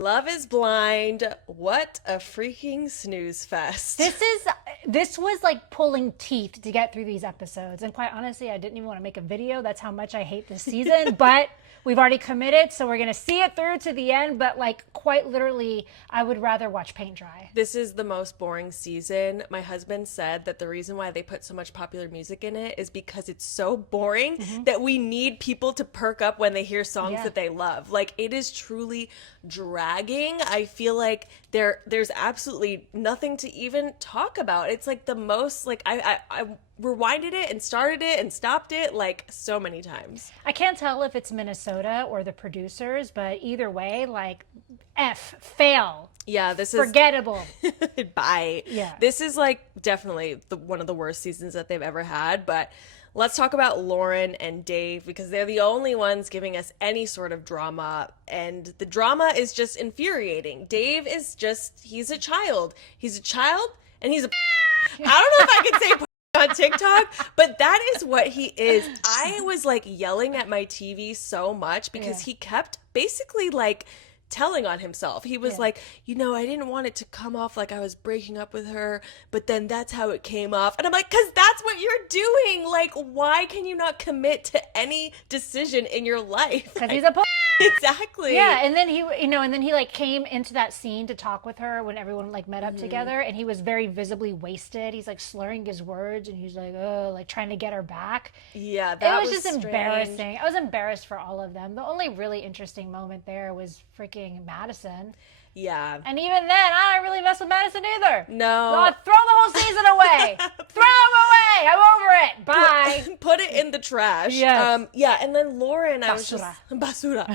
Love is Blind. What a freaking snooze fest. This was like pulling teeth to get through these episodes. And quite honestly, I didn't even want to make a video. That's how much I hate this season. But we've already committed, so we're going to see it through to the end. But like quite literally, I would rather watch paint dry. This is the most boring season. My husband said that the reason why they put so much popular music in it is because it's so boring that we need people to perk up when they hear songs that they love. Like, it is truly dragging. I feel like there's absolutely nothing to even talk about. It's like the most, like, I rewinded it and started it and stopped it like so many times. I can't tell if it's Minnesota or the producers, but either way, like, fail. Yeah, this is Forgettable. bye. Yeah. This is like definitely one of the worst seasons that they've ever had, but let's talk about Lauren and Dave because they're the only ones giving us any sort of drama, and the drama is just infuriating. Dave is just, he's a child. He's a child and he's a I don't know if I can say on TikTok, but that is what he is. I was like yelling at my TV so much because he kept basically like telling on himself. He was like, I didn't want it to come off like I was breaking up with her, but then that's how it came off. And I'm like, because that's what you're doing. Like, why can you not commit to any decision in your life? Because he's a Exactly. Yeah, and then he like came into that scene to talk with her when everyone like met up together, and he was very visibly wasted. He's like slurring his words, and he's like, oh, like trying to get her back. Yeah, that was just strange. embarrassing. I was embarrassed for all of them. The only really interesting moment there was freaking Madison. Yeah. And even then, I don't really mess with Madison either. No. So throw the whole season away. Throw him away. I'm over it. Bye. Put it in the trash. Yes. Yeah, and then Lauren, I was Basura. just basura.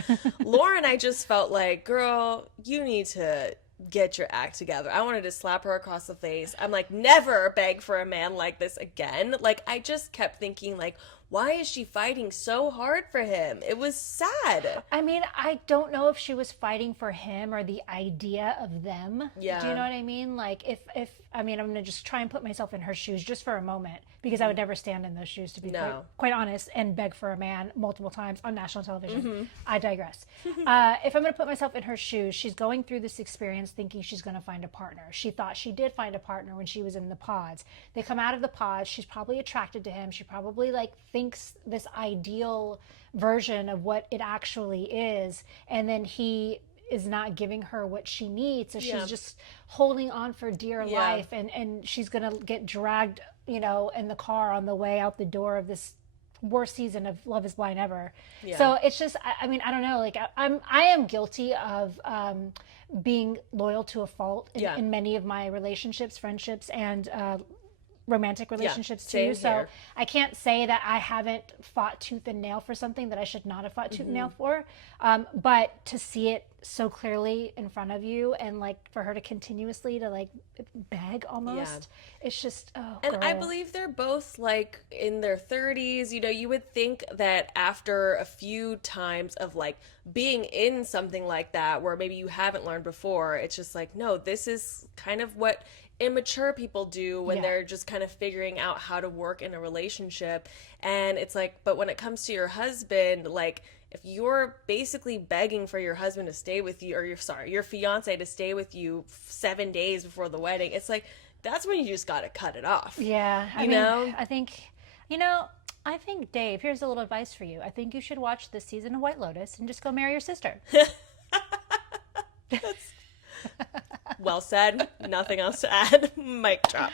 Lauren, I just felt like, girl, you need to get your act together. I wanted to slap her across the face. I'm like, never beg for a man like this again. Like, I just kept thinking, like, why is she fighting so hard for him? It was sad. I mean, I don't know if she was fighting for him or the idea of them. Yeah. Do you know what I mean? Like, if I'm going to just try and put myself in her shoes just for a moment, because I would never stand in those shoes, to be quite honest, and beg for a man multiple times on national television. I digress. If I'm going to put myself in her shoes, she's going through this experience thinking she's going to find a partner. She thought she did find a partner when she was in the pods. They come out of the pods. She's probably attracted to him. She probably like thinks this ideal version of what it actually is, and then he is not giving her what she needs, so she's just holding on for dear life, and she's gonna get dragged in the car on the way out the door of this worst season of Love is Blind ever. So it's just, I mean, I don't know, like I am guilty of being loyal to a fault in many of my relationships, friendships, and romantic relationships too. So I can't say that I haven't fought tooth and nail for something that I should not have fought tooth and nail for. But to see it so clearly in front of you, and like for her to continuously to like beg almost, it's just, And girl. I believe they're both like in their 30s. You would think that after a few times of like being in something like that where maybe you haven't learned before, it's just like, no, this is kind of what immature people do when they're just kind of figuring out how to work in a relationship. And it's like, but when it comes to your husband, like, if you're basically begging for your husband to stay with you, or your fiance to stay with you 7 days before the wedding, it's like, that's when you just got to cut it off. Yeah. I mean, I think, Dave, here's a little advice for you. I think you should watch this season of White Lotus and just go marry your sister. Well said. Nothing else to add. Mic drop.